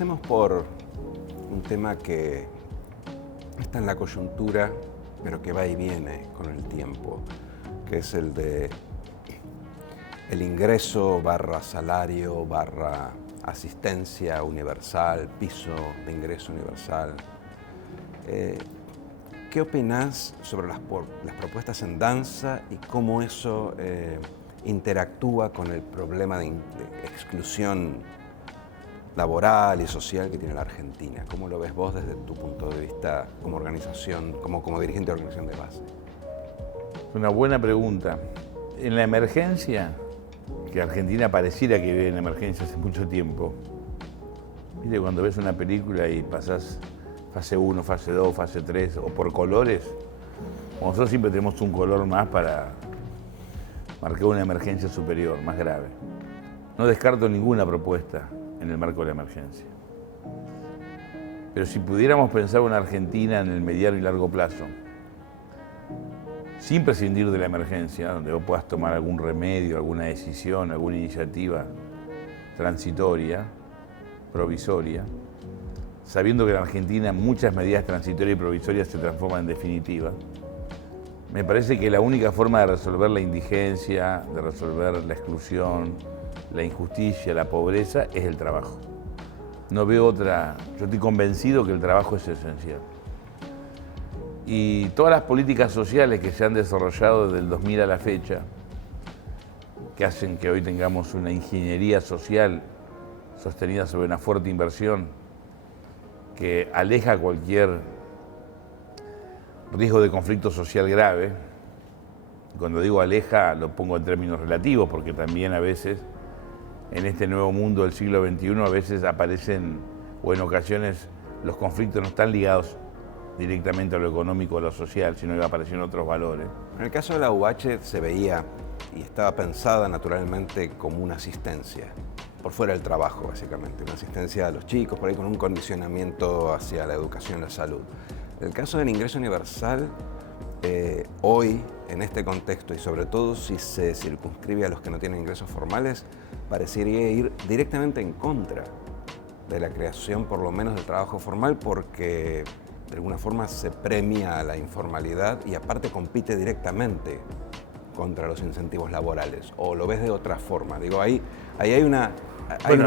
Empecemos por un tema que está en la coyuntura, pero que va y viene con el tiempo, que es el de el ingreso / salario / asistencia universal, piso de ingreso universal. ¿Qué opinás sobre las propuestas en danza y cómo eso interactúa con el problema de exclusión laboral y social que tiene la Argentina? ¿Cómo lo ves vos desde tu punto de vista como organización, como dirigente de organización de base? Una buena pregunta. En la emergencia, que Argentina pareciera que vive en emergencia hace mucho tiempo, ¿viste cuando ves una película y pasás fase 1, fase 2, fase 3 o por colores? Nosotros siempre tenemos un color más para marcar una emergencia superior, más grave. No descarto ninguna propuesta en el marco de la emergencia. Pero si pudiéramos pensar una Argentina en el mediano y largo plazo, sin prescindir de la emergencia, donde vos puedas tomar algún remedio, alguna decisión, alguna iniciativa transitoria, provisoria, sabiendo que en Argentina muchas medidas transitorias y provisorias se transforman en definitivas, me parece que la única forma de resolver la indigencia, de resolver la exclusión, la injusticia, la pobreza, es el trabajo. No veo otra. Yo estoy convencido que el trabajo es esencial. Y todas las políticas sociales que se han desarrollado desde el 2000 a la fecha, que hacen que hoy tengamos una ingeniería social sostenida sobre una fuerte inversión, que aleja cualquier riesgo de conflicto social grave. Cuando digo aleja, lo pongo en términos relativos, porque también a veces, en este nuevo mundo del siglo XXI, a veces aparecen, o en ocasiones, los conflictos no están ligados directamente a lo económico o a lo social, sino que aparecen otros valores. En el caso de la UH se veía y estaba pensada naturalmente como una asistencia, por fuera del trabajo básicamente, una asistencia a los chicos, por ahí con un condicionamiento hacia la educación y la salud. En el caso del ingreso universal, hoy, en este contexto, y sobre todo si se circunscribe a los que no tienen ingresos formales, parecería ir directamente en contra de la creación, por lo menos, del trabajo formal, porque de alguna forma se premia a la informalidad y aparte compite directamente contra los incentivos laborales. ¿O lo ves de otra forma? Digo, ahí hay una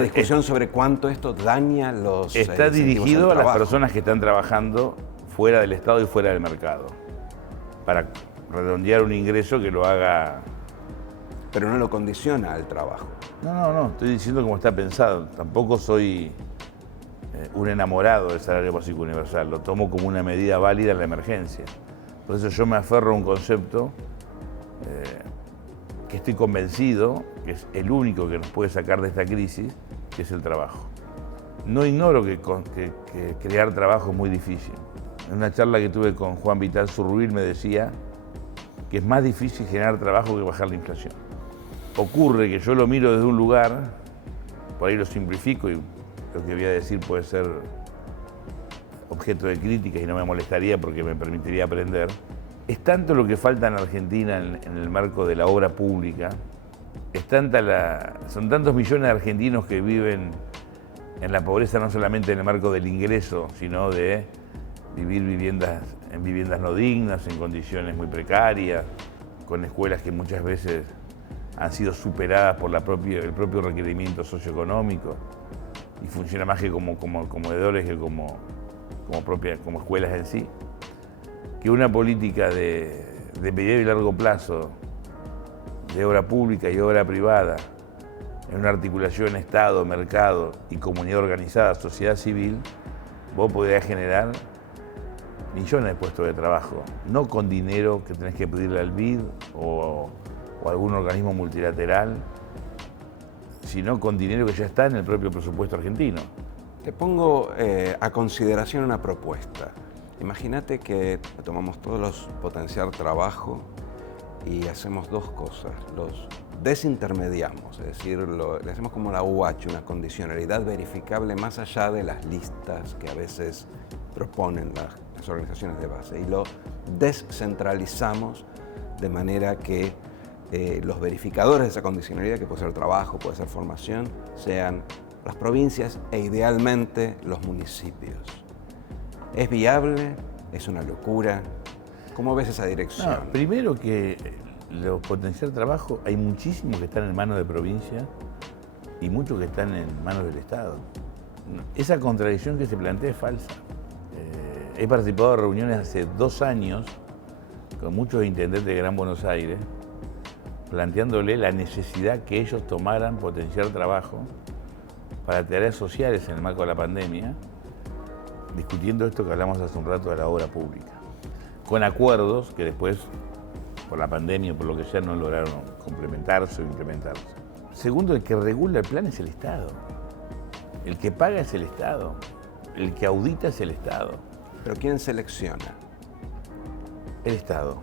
discusión sobre cuánto esto daña los Está dirigido a las personas que están trabajando fuera del Estado y fuera del mercado, para redondear un ingreso que lo haga. Pero no lo condiciona al trabajo. No, estoy diciendo cómo está pensado. Tampoco soy un enamorado del salario básico universal, lo tomo como una medida válida en la emergencia. Por eso yo me aferro a un concepto que estoy convencido que es el único que nos puede sacar de esta crisis, que es el trabajo. No ignoro que crear trabajo es muy difícil. En una charla que tuve con Juan Vital Zurrubil me decía que es más difícil generar trabajo que bajar la inflación. Ocurre que yo lo miro desde un lugar, por ahí lo simplifico y lo que voy a decir puede ser objeto de crítica y no me molestaría porque me permitiría aprender. Es tanto lo que falta en Argentina en el marco de la obra pública, son tantos millones de argentinos que viven en la pobreza, no solamente en el marco del ingreso, sino de vivir en viviendas no dignas, en condiciones muy precarias, con escuelas que muchas veces han sido superadas por el propio requerimiento socioeconómico y funciona más que como comedores que como escuelas en sí, que una política de mediano y largo plazo, de obra pública y obra privada, en una articulación Estado, mercado y comunidad organizada, sociedad civil, vos podrías generar millones de puestos de trabajo, no con dinero que tenés que pedirle al BID o algún organismo multilateral, sino con dinero que ya está en el propio presupuesto argentino. Te pongo a consideración una propuesta. Imagínate que tomamos todos los potenciar trabajo y hacemos dos cosas. Los desintermediamos, es decir, le hacemos como la UH, una condicionalidad verificable más allá de las listas que a veces proponen las organizaciones de base, y lo descentralizamos de manera que los verificadores de esa condicionalidad, que puede ser trabajo, puede ser formación, sean las provincias e idealmente los municipios. ¿Es viable? ¿Es una locura? ¿Cómo ves esa dirección? No, primero que los potenciar trabajo, hay muchísimos que están en manos de provincia y muchos que están en manos del Estado. Esa contradicción que se plantea es falsa. He participado de reuniones hace 2 años con muchos intendentes de Gran Buenos Aires, planteándole la necesidad que ellos tomaran potenciar trabajo para tareas sociales en el marco de la pandemia, discutiendo esto que hablamos hace un rato de la obra pública, con acuerdos que después, por la pandemia o por lo que sea, no lograron complementarse o implementarse. Segundo, el que regula el plan es el Estado. El que paga es el Estado. El que audita es el Estado. ¿Pero quién selecciona? El Estado.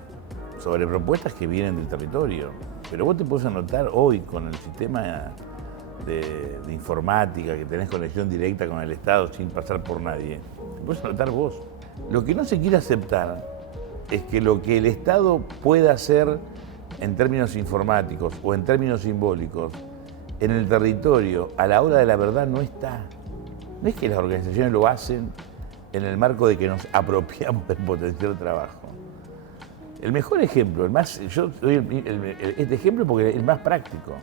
Sobre propuestas que vienen del territorio. Pero vos te podés anotar hoy con el sistema de informática, que tenés conexión directa con el Estado sin pasar por nadie. Te podés anotar vos. Lo que no se quiere aceptar es que lo que el Estado pueda hacer en términos informáticos o en términos simbólicos en el territorio a la hora de la verdad no está. No es que las organizaciones lo hacen en el marco de que nos apropiamos del potencial trabajo. El mejor ejemplo, yo doy este ejemplo porque es el más práctico.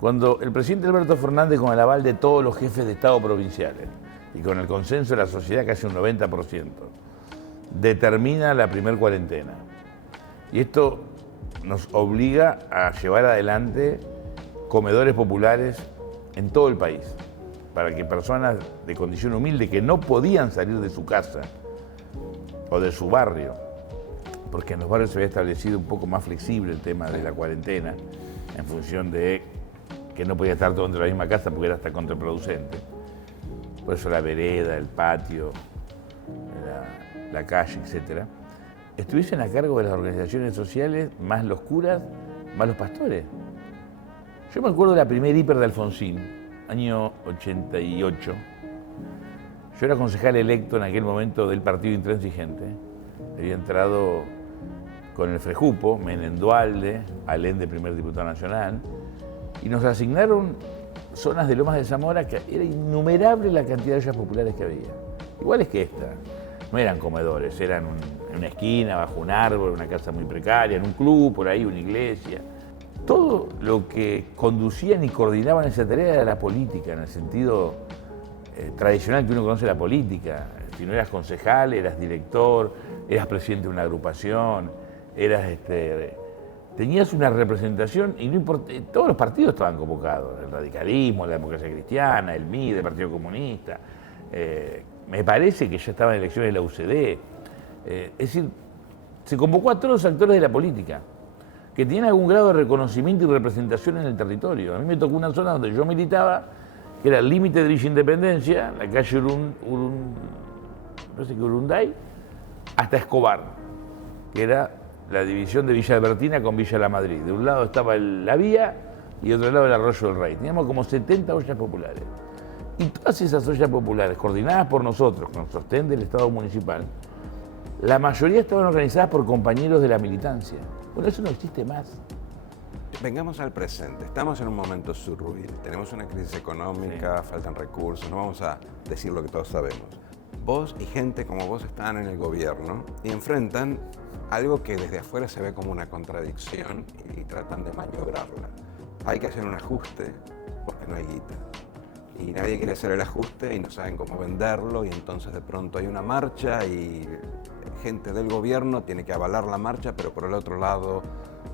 Cuando el presidente Alberto Fernández, con el aval de todos los jefes de Estado provinciales y con el consenso de la sociedad, casi un 90%, determina la primer cuarentena. Y esto nos obliga a llevar adelante comedores populares en todo el país, para que personas de condición humilde que no podían salir de su casa o de su barrio, porque en los barrios se había establecido un poco más flexible el tema de la cuarentena, en función de que no podía estar todo dentro de la misma casa porque era hasta contraproducente. Por eso la vereda, el patio, la calle, etcétera, estuviesen a cargo de las organizaciones sociales, más los curas, más los pastores. Yo me acuerdo de la primera hiper de Alfonsín, año 88. Yo era concejal electo en aquel momento del Partido Intransigente. Había entrado con el Frejupo, Menem Duhalde, Allende, primer diputado nacional, y nos asignaron zonas de Lomas de Zamora que era innumerable la cantidad de ollas populares que había. Iguales que esta. No eran comedores, eran en una esquina, bajo un árbol, una casa muy precaria, en un club, por ahí, una iglesia. Todo lo que conducían y coordinaban esa tarea era la política, en el sentido tradicional que uno conoce la política. Si no eras concejal, eras director, eras presidente de una agrupación, tenías una representación y no importa, todos los partidos estaban convocados, el radicalismo, la democracia cristiana, el MID, el Partido Comunista. Me parece que ya estaban en elecciones de la UCD. Es decir, se convocó a todos los actores de la política que tenían algún grado de reconocimiento y representación en el territorio. A mí me tocó una zona donde yo militaba, que era el límite de Villa Independencia, la calle Urunday, hasta Escobar, que era la división de Villa Albertina con Villa La Madrid. De un lado estaba la vía y de otro lado el Arroyo del Rey. Teníamos como 70 ollas populares. Y todas esas ollas populares, coordinadas por nosotros, con sostén del Estado municipal, la mayoría estaban organizadas por compañeros de la militancia. Bueno, eso no existe más. Vengamos al presente. Estamos en un momento surruil. Tenemos una crisis económica, sí. Faltan recursos. No vamos a decir lo que todos sabemos. Vos y gente como vos están en el gobierno y enfrentan algo que desde afuera se ve como una contradicción y tratan de maniobrarla. Hay que hacer un ajuste porque no hay guita. Y nadie quiere hacer el ajuste y no saben cómo venderlo y entonces de pronto hay una marcha y gente del gobierno tiene que avalar la marcha, pero por el otro lado,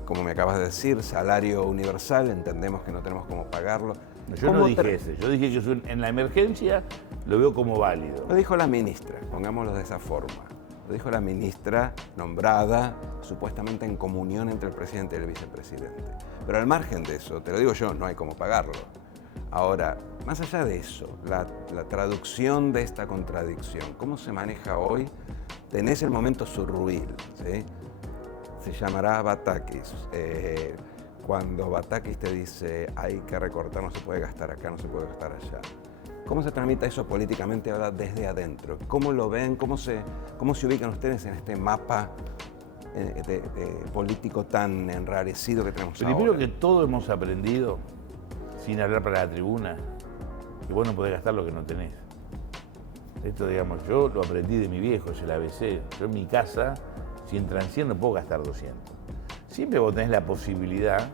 como me acabas de decir, salario universal, entendemos que no tenemos cómo pagarlo. Yo no dije ese, yo dije que en la emergencia lo veo como válido. Lo dijo la ministra, pongámoslo de esa forma. Lo dijo la ministra nombrada supuestamente en comunión entre el presidente y el vicepresidente. Pero al margen de eso, te lo digo yo, no hay cómo pagarlo. Ahora, más allá de eso, la traducción de esta contradicción, ¿cómo se maneja hoy? Tenés el momento surruil, ¿sí? Se llamará Batakis. Cuando Batakis te dice hay que recortar, no se puede gastar acá, no se puede gastar allá. ¿Cómo se tramita eso políticamente ahora desde adentro? ¿Cómo lo ven? ¿Cómo se ubican ustedes en este mapa de político tan enrarecido que tenemos ahora? Primero que todo hemos aprendido, sin hablar para la tribuna, que vos no podés gastar lo que no tenés. Esto, digamos, yo lo aprendí de mi viejo, es el ABC. Yo en mi casa, si entran 100, no puedo gastar 200. Siempre vos tenés la posibilidad,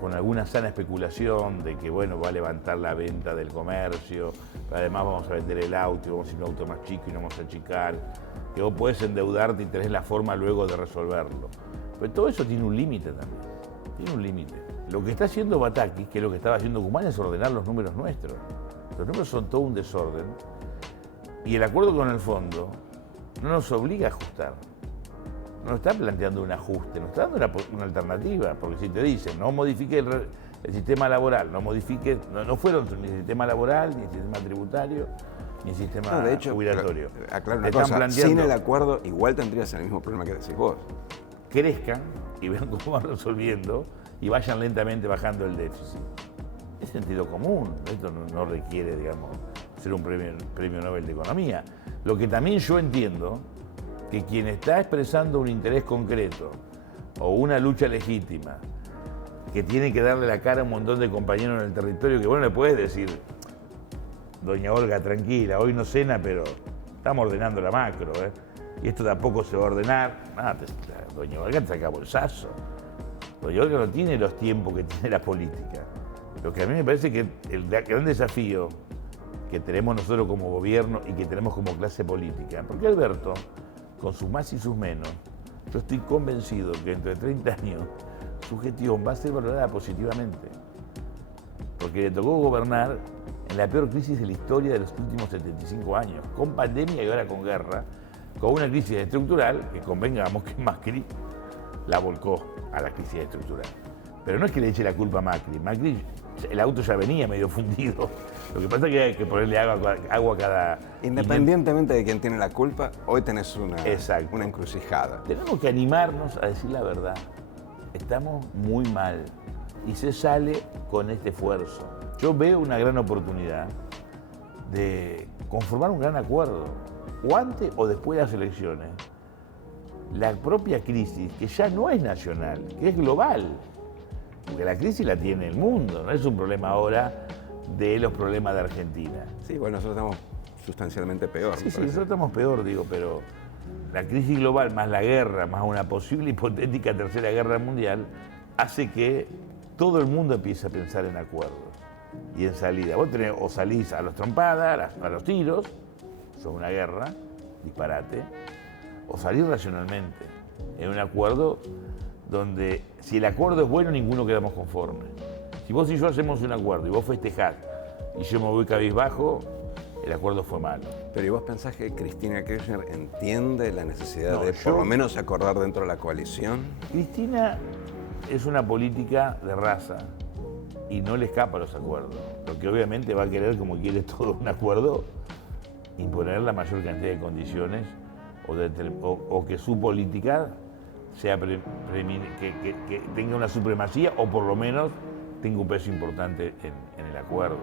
con alguna sana especulación, de que, bueno, va a levantar la venta del comercio, pero además vamos a vender el auto y vamos a ir a un auto más chico y no vamos a achicar, que vos podés endeudarte y tenés la forma luego de resolverlo. Pero todo eso tiene un límite también, tiene un límite. Lo que está haciendo Batakis, que es lo que estaba haciendo Guzmán, es ordenar los números nuestros. Los números son todo un desorden y el acuerdo con el fondo no nos obliga a ajustar. No está planteando un ajuste, nos está dando una alternativa, porque si te dicen no modifique el sistema laboral, no fueron ni el sistema laboral, ni el sistema tributario, ni el sistema jubilatorio. Aclaro una cosa, sin el acuerdo igual tendrías el mismo problema que decís vos. Crezcan y vean cómo van resolviendo y vayan lentamente bajando el déficit. Es sentido común, esto no requiere, digamos, ser un premio Nobel de Economía. Lo que también yo entiendo, que quien está expresando un interés concreto o una lucha legítima, que tiene que darle la cara a un montón de compañeros en el territorio, que bueno, le puedes decir, doña Olga, tranquila, hoy no cena, pero estamos ordenando la macro, y esto tampoco se va a ordenar. Doña Olga te saca bolsazo. Doña Olga no tiene los tiempos que tiene la política. Lo que a mí me parece que el gran desafío que tenemos nosotros como gobierno y que tenemos como clase política, porque Alberto, con sus más y sus menos, yo estoy convencido que dentro de 30 años su gestión va a ser valorada positivamente. Porque le tocó gobernar en la peor crisis de la historia de los últimos 75 años, con pandemia y ahora con guerra, con una crisis estructural que convengamos que Macri la volcó a la crisis estructural. Pero no es que le eche la culpa a Macri. Macri, el auto ya venía medio fundido. Lo que pasa es que hay que ponerle agua a cada... Independientemente de quién tiene la culpa, hoy tenés una encrucijada. Tenemos que animarnos a decir la verdad. Estamos muy mal y se sale con este esfuerzo. Yo veo una gran oportunidad de conformar un gran acuerdo, o antes o después de las elecciones. La propia crisis, que ya no es nacional, que es global, porque la crisis la tiene el mundo, no es un problema ahora de los problemas de Argentina. Sí, bueno, nosotros estamos sustancialmente peor. Sí, nosotros estamos peor, digo, pero la crisis global más la guerra, más una posible hipotética tercera guerra mundial, hace que todo el mundo empiece a pensar en acuerdos y en salida. Vos tenés, o salís a las trompadas, a los tiros, son una guerra, disparate, o salís racionalmente en un acuerdo donde si el acuerdo es bueno, ninguno quedamos conformes. Si vos y yo hacemos un acuerdo y vos festejás y yo me voy cabizbajo, el acuerdo fue malo. Pero ¿y vos pensás que Cristina Kirchner entiende la necesidad de por lo menos acordar dentro de la coalición? Cristina es una política de raza y no le escapa a los acuerdos. Lo que obviamente va a querer, como quiere todo un acuerdo, imponer la mayor cantidad de condiciones o que su política sea que tenga una supremacía o por lo menos tenga un peso importante en el acuerdo.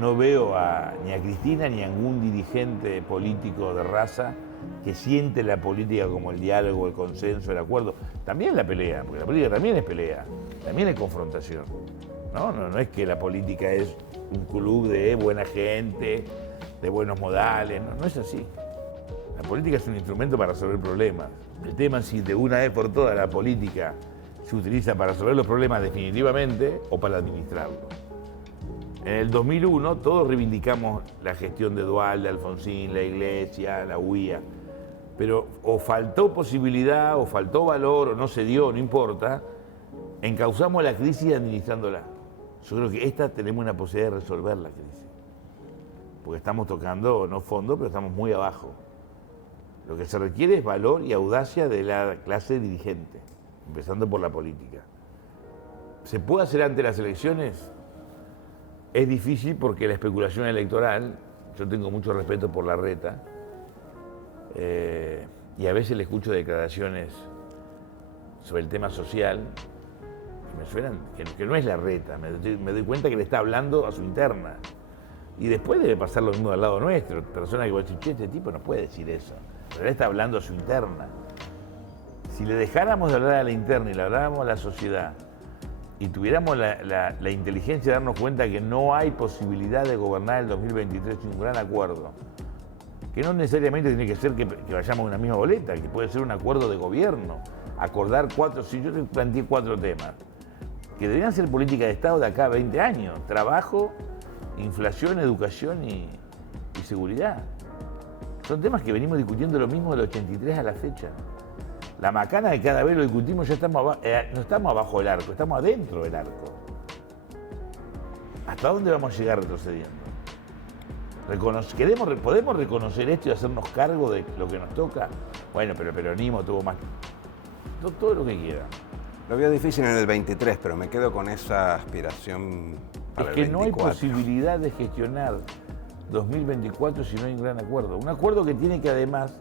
No veo ni a Cristina ni a ningún dirigente político de raza que siente la política como el diálogo, el consenso, el acuerdo. También la pelea, porque la política también es pelea, también es confrontación. No es que la política es un club de buena gente, de buenos modales, no es así. La política es un instrumento para resolver problemas. El tema es si de una vez por todas la política se utiliza para resolver los problemas definitivamente o para administrarlos. En el 2001 todos reivindicamos la gestión de Duhalde, Alfonsín, la Iglesia, la UIA, pero o faltó posibilidad, o faltó valor, o no se dio, no importa, encauzamos la crisis administrándola. Yo creo que esta tenemos una posibilidad de resolver la crisis, porque estamos tocando, no fondo, pero estamos muy abajo. Lo que se requiere es valor y audacia de la clase dirigente, empezando por la política. ¿Se puede hacer antes de las elecciones? Es difícil porque la especulación electoral, yo tengo mucho respeto por Larreta, y a veces le escucho declaraciones sobre el tema social, que me suenan, que no es Larreta, me doy cuenta que le está hablando a su interna. Y después debe pasar lo mismo del lado nuestro, personas que van a decir, che, este tipo no puede decir eso, pero él está hablando a su interna. Si le dejáramos de hablar a la interna y le habláramos a la sociedad, y tuviéramos la inteligencia de darnos cuenta que no hay posibilidad de gobernar el 2023 sin un gran acuerdo, que no necesariamente tiene que ser que vayamos a una misma boleta, que puede ser un acuerdo de gobierno, acordar si yo te planteé 4 temas, que deberían ser política de Estado de acá a 20 años, trabajo, inflación, educación y seguridad. Son temas que venimos discutiendo lo mismo del 83 a la fecha. La macana que cada vez lo discutimos, ya no estamos abajo del arco, estamos adentro del arco. ¿Hasta dónde vamos a llegar retrocediendo? ¿Podemos reconocer esto y hacernos cargo de lo que nos toca? Bueno, pero el peronismo tuvo más... Todo lo que quiera. Lo veo difícil en el 23, pero me quedo con esa aspiración para es que el 24. No hay posibilidad de gestionar 2024 si no hay un gran acuerdo. Un acuerdo que tiene que además,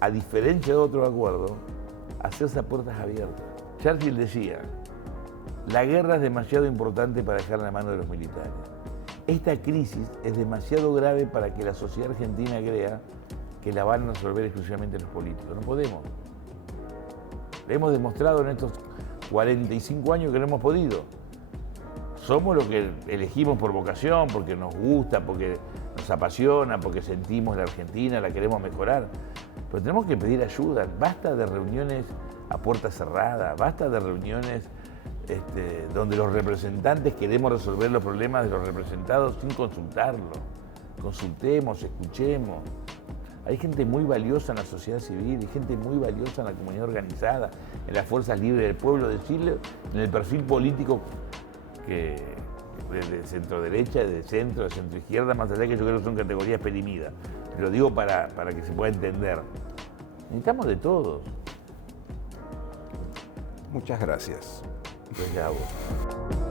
a diferencia de otro acuerdo, hacerse a puertas abiertas. Churchill decía, la guerra es demasiado importante para dejar en la mano de los militares. Esta crisis es demasiado grave para que la sociedad argentina crea que la van a resolver exclusivamente los políticos. No podemos. Hemos demostrado en estos 45 años que no hemos podido. Somos lo que elegimos por vocación, porque nos gusta, porque nos apasiona, porque sentimos la Argentina, la queremos mejorar. Pero tenemos que pedir ayuda. Basta de reuniones a puerta cerrada, basta de reuniones donde los representantes queremos resolver los problemas de los representados sin consultarlo. Consultemos, escuchemos. Hay gente muy valiosa en la sociedad civil, hay gente muy valiosa en la comunidad organizada, en las fuerzas libres del pueblo, decirle en el perfil político que de centro derecha, de centro izquierda, más allá que yo creo que son categorías perimidas. Lo digo para que se pueda entender. Necesitamos de todos. Muchas gracias. Pues ya vos.